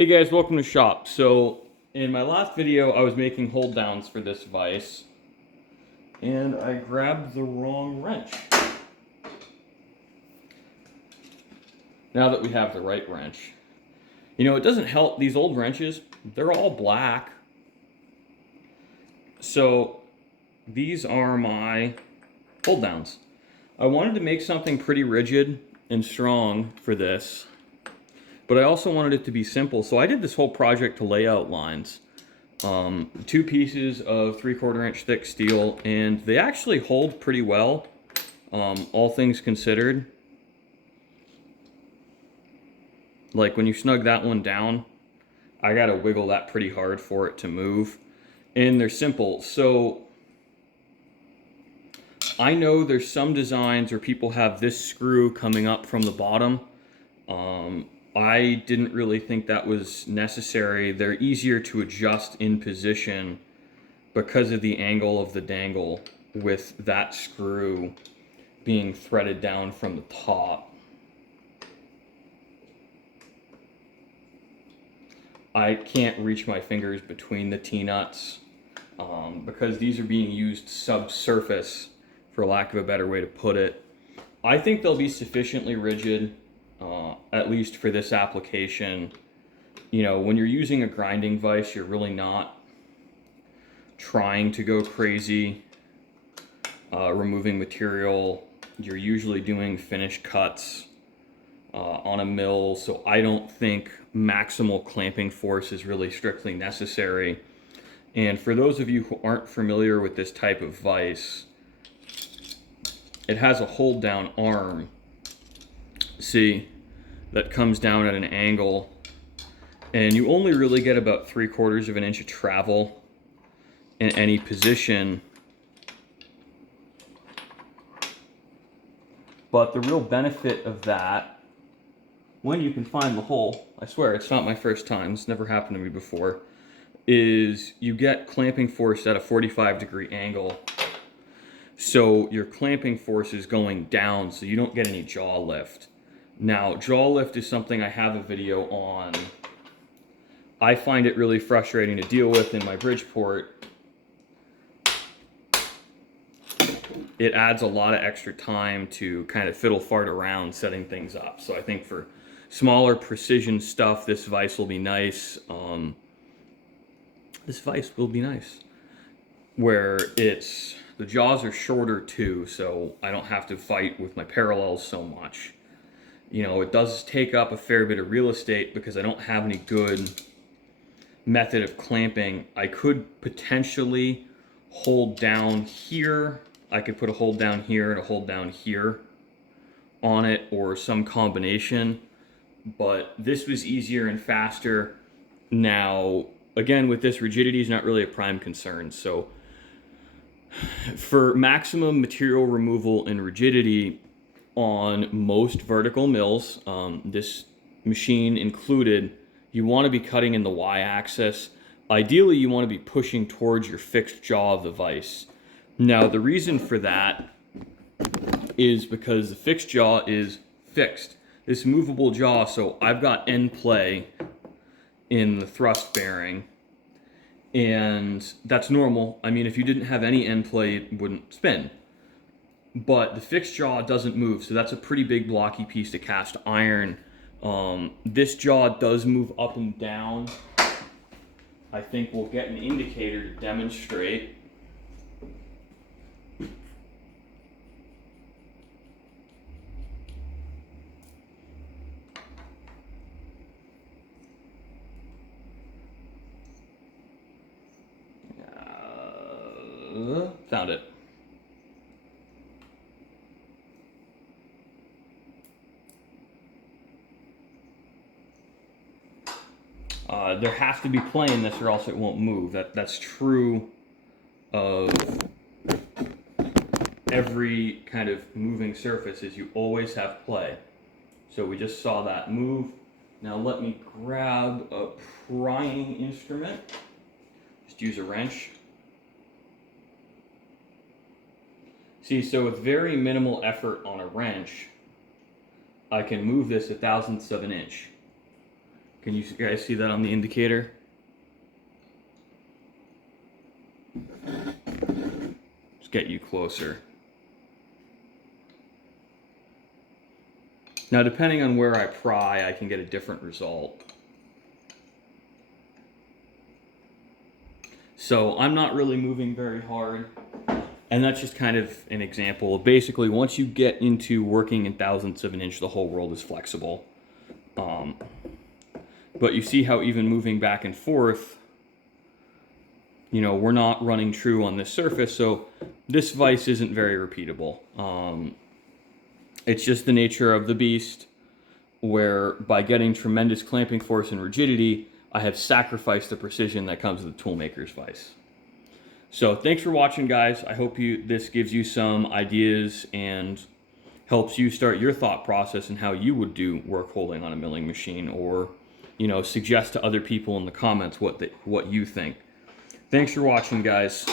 Hey guys, welcome to shop. So in my last video I was making hold downs for this vise and I grabbed the wrong wrench. Now that we have the right wrench. You know, it doesn't help, these old wrenches, they're all black. So these are my hold downs. I wanted to make something pretty rigid and strong for this, but I also wanted it to be simple. So I did this whole project to layout lines. 2 pieces of 3/4 inch thick steel, and they actually hold pretty well, all things considered. Like when you snug that one down, I gotta wiggle that pretty hard for it to move. And they're simple. So I know there's some designs where people have this screw coming up from the bottom. I didn't really think that was necessary. They're easier to adjust in position because of the angle of the dangle with that screw being threaded down from the top. I can't reach my fingers between the T-nuts because these are being used subsurface, for lack of a better way to put it. I think they'll be sufficiently rigid, at least for this application. You know, when you're using a grinding vise, you're really not trying to go crazy removing material. You're usually doing finish cuts on a mill, so I don't think maximal clamping force is really strictly necessary. And for those of you who aren't familiar with this type of vise, it has a hold down arm, see, that comes down at an angle, and you only really get about 3/4 of an inch of travel in any position. But the real benefit of that, when you can find the hole, I swear it's not my first time, it's never happened to me before, is you get clamping force at a 45-degree angle. So your clamping force is going down, so you don't get any jaw lift. Now, jaw lift is something I have a video on. I find it really frustrating to deal with in my Bridgeport. It adds a lot of extra time to kind of fiddle fart around setting things up. So I think for smaller precision stuff, this vise will be nice. Where the jaws are shorter too, so I don't have to fight with my parallels so much. You know, it does take up a fair bit of real estate because I don't have any good method of clamping. I could potentially hold down here. I could put a hold down here and a hold down here on it, or some combination, but this was easier and faster. Now, again, with this, rigidity is not really a prime concern. So for maximum material removal and rigidity on most vertical mills, this machine included, you want to be cutting in the y-axis. Ideally, you want to be pushing towards your fixed jaw of the vise. Now, the reason for that is because the fixed jaw is fixed. This movable jaw, so I've got end play in the thrust bearing, and that's normal. I mean, if you didn't have any end play, it wouldn't spin. But the fixed jaw doesn't move, so that's a pretty big blocky piece of cast iron. This jaw does move up and down. I think we'll get an indicator to demonstrate. Found it. There has to be play in this or else it won't move. That's true of every kind of moving surface, is you always have play. So we just saw that move. Now let me grab a prying instrument. Just use a wrench. See, so with very minimal effort on a wrench, I can move this 1/1000 of an inch. Can you guys see that on the indicator? Let's get you closer. Now, depending on where I pry, I can get a different result. So I'm not really moving very hard. And that's just kind of an example. Basically, once you get into working in thousandths of an inch, the whole world is flexible. But you see how even moving back and forth, you know, we're not running true on this surface, so this vise isn't very repeatable. It's just the nature of the beast, where by getting tremendous clamping force and rigidity, I have sacrificed the precision that comes with the Toolmakers vise. So thanks for watching, guys. I hope this gives you some ideas and helps you start your thought process in how you would do work holding on a milling machine, or, you know, suggest to other people in the comments what you think. Thanks for watching, guys.